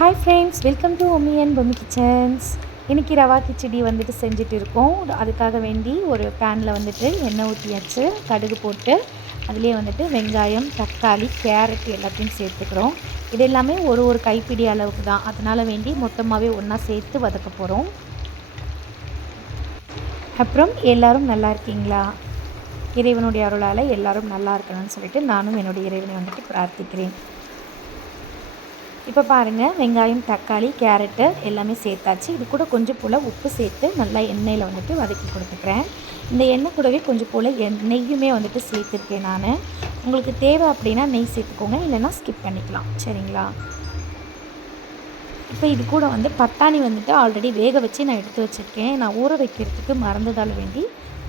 Hi friends welcome to Omi and Pommi kitchens இன்றைக்கி ரவா கிச்சடி வந்துட்டு செஞ்சுட்டு இருக்கோம். அதுக்காக வேண்டி ஒரு பேனில் வந்துட்டு எண்ணெய் ஊற்றியாச்சு கடுகு போட்டு அதுலேயே வந்துட்டு வெங்காயம் தக்காளி கேரட் எல்லாத்தையும் சேர்த்துக்கிறோம். இது எல்லாமே ஒரு ஒரு கைப்பிடி அளவுக்கு தான். அதனால் வேண்டி மொத்தமாகவே ஒன்றா சேர்த்து வதக்க போகிறோம் அப்புறம் எல்லோரும் நல்லா இருக்கீங்களா? இறைவனுடைய அருளால் எல்லாரும் நல்லா இருக்கணும்னு சொல்லிட்டு நானும் என்னுடைய இறைவனை வந்துட்டு பிரார்த்திக்கிறேன். இப்போ பாருங்கள் வெங்காயம் தக்காளி கேரட்டு எல்லாமே சேர்த்தாச்சு. இது கூட கொஞ்சம் போல் உப்பு சேர்த்து நல்லா எண்ணெயில் வந்துட்டு வதக்கி கொடுத்துக்கிறேன். இந்த எண்ணெய் கூடவே கொஞ்சம் போல் எண் நெய்யுமே வந்துட்டு சேர்த்துருக்கேன் நான். உங்களுக்கு தேவை அப்படின்னா நெய் சேர்த்துக்கோங்க இல்லைன்னா ஸ்கிப் பண்ணிக்கலாம். சரிங்களா? இப்போ இது கூட வந்து பட்டாணி வந்துட்டு ஆல்ரெடி வேக வச்சு நான் எடுத்து வச்சுருக்கேன். நான் ஊற வைக்கிறதுக்கு மறந்ததால் வேண்டி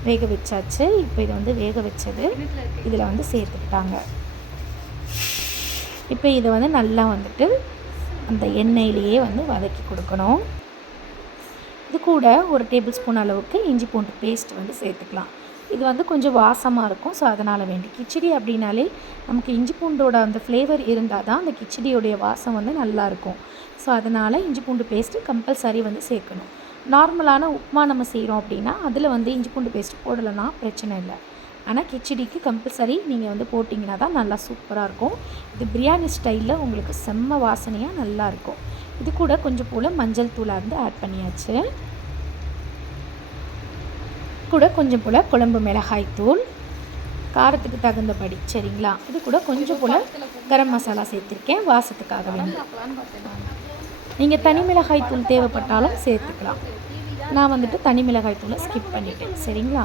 வேக வச்சாச்சு. இப்போ இது வந்து வேக வச்சது. இதில் வந்து சேர்த்துக்கிட்டாங்க. இப்போ இதை வந்து நல்லா வந்துட்டு அந்த எண்ணெயிலேயே வந்து வதக்கி கொடுக்கணும். இது கூட ஒரு டேபிள் ஸ்பூன் அளவுக்கு இஞ்சி பூண்டு பேஸ்ட் வந்து சேர்த்துக்கலாம். இது வந்து கொஞ்சம் வாசமாக இருக்கும் ஸோ அதனால் வேண்டி. கிச்சடி அப்படின்னாலே நமக்கு இஞ்சி பூண்டோட அந்த ஃப்ளேவர் இருந்தால் தான் அந்த கிச்சடியோடைய வாசம் வந்து நல்லாயிருக்கும் ஸோ அதனால் இஞ்சி பூண்டு பேஸ்ட்டு கம்பல்சரி வந்து சேர்க்கணும். நார்மலான உப்புமா நம்ம செய்கிறோம் அப்படின்னா அதில் வந்து இஞ்சி பூண்டு பேஸ்ட் போடலைன்னா பிரச்சனை இல்லை. ஆனால் கிச்சடிக்கு கம்பல்சரி நீங்கள் வந்து போட்டிங்கன்னா தான் நல்லா சூப்பராக இருக்கும். இது பிரியாணி ஸ்டைலில் உங்களுக்கு செம்ம வாசனையாக நல்லாயிருக்கும் இது கூட கொஞ்சம் போல் மஞ்சள் தூளாக இருந்து ஆட் பண்ணியாச்சு. கூட கொஞ்சம் போல் குழம்பு மிளகாய் தூள். காரத்துக்கு தகுந்தபடி சரிங்களா? இது கூட கொஞ்சம் போல் கரம் மசாலா சேர்த்துருக்கேன். வாசத்துக்காக வேண்டி. நீங்கள் தனி மிளகாய் தூள் தேவைப்பட்டாலும் சேர்த்துக்கலாம். நான் வந்துட்டு தனி மிளகாய் தூளை ஸ்கிப் பண்ணிட்டேன். சரிங்களா?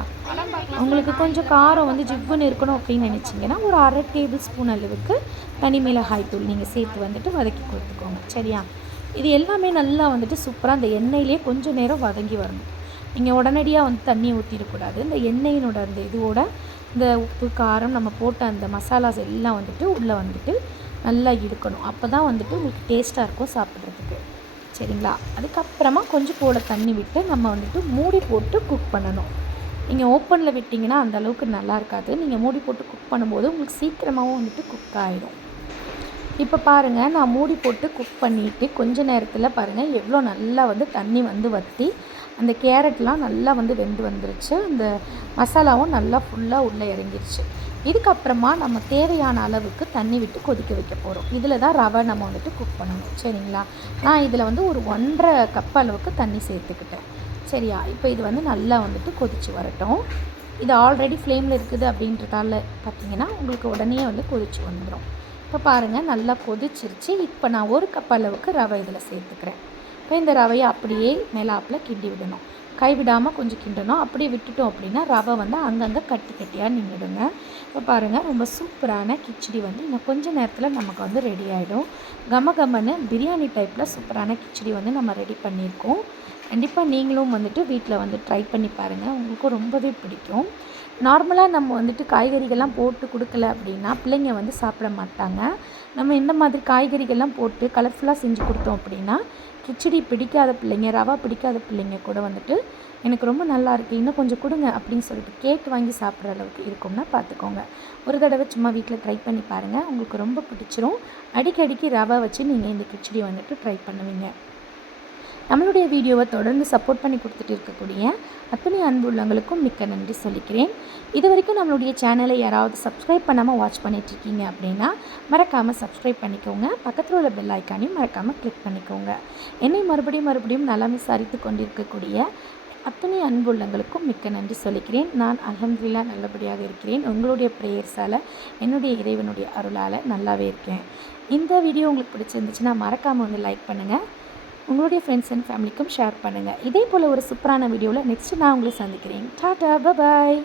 உங்களுக்கு கொஞ்சம் காரம் வந்து ஜிவ்வுன்னு இருக்கணும் அப்படின்னு நினச்சிங்கன்னா ஒரு அரை டேபிள் ஸ்பூன் அளவுக்கு தனி மிளகாய் தூள் நீங்கள் சேர்த்து வந்துட்டு வதக்கி கொடுத்துக்கோங்க. சரியா? இது எல்லாமே நல்லா வந்துட்டு சூப்பராக அந்த எண்ணெயிலே கொஞ்சம் நேரம் வதங்கி வரணும். நீங்கள் உடனடியாக வந்து தண்ணியை ஊற்றிடக்கூடாது இந்த எண்ணெயினோட அந்த இதோட இந்த உப்பு காரம் நம்ம போட்ட அந்த மசாலாஸ் எல்லாம் வந்துட்டு உள்ளே வந்துட்டு நல்லா இருக்கணும் அப்போ தான் வந்துட்டு உங்களுக்கு டேஸ்ட்டாக இருக்கும் சாப்பிட்றதுக்கு. சரிங்களா? அதுக்கப்புறமா கொஞ்சம் போல் தண்ணி விட்டு நம்ம வந்துட்டு மூடி போட்டு குக் பண்ணணும். நீங்கள் ஓப்பனில் விட்டிங்கன்னா அந்த அளவுக்கு நல்லா இருக்காது. நீங்கள் மூடி போட்டு குக் பண்ணும்போது உங்களுக்கு சீக்கிரமாகவும் வந்துட்டு குக் ஆகிடும் இப்போ பாருங்கள் நான் மூடி போட்டு குக் பண்ணிவிட்டு கொஞ்ச நேரத்தில் பாருங்கள் எவ்வளோ நல்லா வந்து தண்ணி வந்து வற்றி அந்த கேரட்லாம் நல்லா வந்து வெந்து வந்துருச்சு. அந்த மசாலாவும் நல்லா ஃபுல்லாக உள்ளே இறங்கிருச்சு. இதுக்கப்புறமா நம்ம தேவையான அளவுக்கு தண்ணி விட்டு கொதிக்க வைக்க போகிறோம் இதில் தான் ரவை நம்ம வந்துட்டு குக் பண்ணணும். சரிங்களா? நான் இதில் வந்து ஒரு ஒன்றரை கப் அளவுக்கு தண்ணி சேர்த்துக்கிட்டேன். சரியா? இப்போ இது வந்து நல்லா வந்துட்டு கொதித்து வரட்டும். இது ஆல்ரெடி ஃப்ளேமில் இருக்குது அப்படின்றதால பார்த்தீங்கன்னா உங்களுக்கு உடனே வந்து கொதித்து வந்துடும் இப்போ பாருங்கள் நல்லா கொதிச்சிருச்சு. இப்போ நான் ஒரு கப் அளவுக்கு ரவை இதில் சேர்த்துக்கிறேன். இப்போ இந்த ரவையை அப்படியே மேலாப்பில் கிண்டி விடணும். கைவிடாமல் கொஞ்சம் கிண்டணும் அப்படியே விட்டுட்டோம் அப்படின்னா ரவை வந்து அங்கங்கே கட்டி கட்டியாக நின்றுடுங்க இப்போ பாருங்கள் ரொம்ப சூப்பரான கிச்சடி வந்து இன்னும் கொஞ்சம் நேரத்தில் நமக்கு வந்து ரெடி ஆகிடும் கம கமன்னு பிரியாணி டைப்பில் சூப்பரான கிச்சடி வந்து நம்ம ரெடி பண்ணியிருக்கோம். கண்டிப்பாக நீங்களும் வந்துட்டு வீட்டில் வந்து ட்ரை பண்ணி பாருங்கள் உங்களுக்கும் ரொம்பவே பிடிக்கும். நார்மலாக நம்ம வந்துட்டு காய்கறிகள்லாம் போட்டு கொடுக்கல அப்படின்னா பிள்ளைங்க வந்து சாப்பிட மாட்டாங்க. நம்ம இந்த மாதிரி காய்கறிகள்லாம் போட்டு கலர்ஃபுல்லாக செஞ்சு கொடுத்தோம் அப்படின்னா கிச்சடி பிடிக்காத பிள்ளைங்க ரவா பிடிக்காத பிள்ளைங்க கூட வந்துட்டு எனக்கு ரொம்ப நல்லா இருக்குது இன்னும் கொஞ்சம் கொடுங்க அப்படின்னு சொல்லிட்டு கேட்டு வாங்கி சாப்பிட்ற அளவுக்கு இருக்கும்னா பார்த்துக்கோங்க. ஒரு தடவை சும்மா வீட்டில் ட்ரை பண்ணி பாருங்கள் உங்களுக்கு ரொம்ப பிடிச்சிரும். அடிக்கடிக்கு ரவை வச்சு நீங்கள் இந்த கிச்சடி வந்துட்டு ட்ரை பண்ணுவீங்க. நம்மளுடைய வீடியோவை தொடர்ந்து சப்போர்ட் பண்ணி கொடுத்துட்டு இருக்கக்கூடிய அத்தனை அன்பு உள்ளவங்களுக்கும் மிக்க நன்றி சொல்லிக்கிறேன். இது வரைக்கும் நம்மளுடைய சேனலை யாராவது சப்ஸ்கிரைப் பண்ணாமல் வாட்ச் பண்ணிகிட்ருக்கீங்க அப்படின்னா மறக்காமல் சப்ஸ்கிரைப் பண்ணிக்கோங்க. பக்கத்தில் உள்ள பெல் ஐக்கானையும் மறக்காமல் கிளிக் பண்ணிக்கோங்க. என்னை மறுபடியும் மறுபடியும் நலம் விசாரித்து கொண்டிருக்கக்கூடிய அத்தனை அன்புள்ளங்களுக்கும் மிக்க நன்றி சொல்லிக்கிறேன். நான் அலமதுல்லா நல்லபடியாக இருக்கிறேன். உங்களுடைய ப்ரேயர்ஸால் என்னுடைய இறைவனுடைய அருளால் நல்லாவே இருக்கேன். இந்த வீடியோ உங்களுக்கு பிடிச்சிருந்துச்சுன்னா மறக்காமல் வந்து லைக் பண்ணுங்கள் உங்களுடைய ஃப்ரெண்ட்ஸ் அண்ட் ஃபேமிலிக்கும் ஷேர் பண்ணுங்கள் இதே போல் ஒரு சூப்பரான வீடியோவில் நெக்ஸ்ட்டு நான் உங்களை சந்திக்கிறேன். டாட்டா பாய்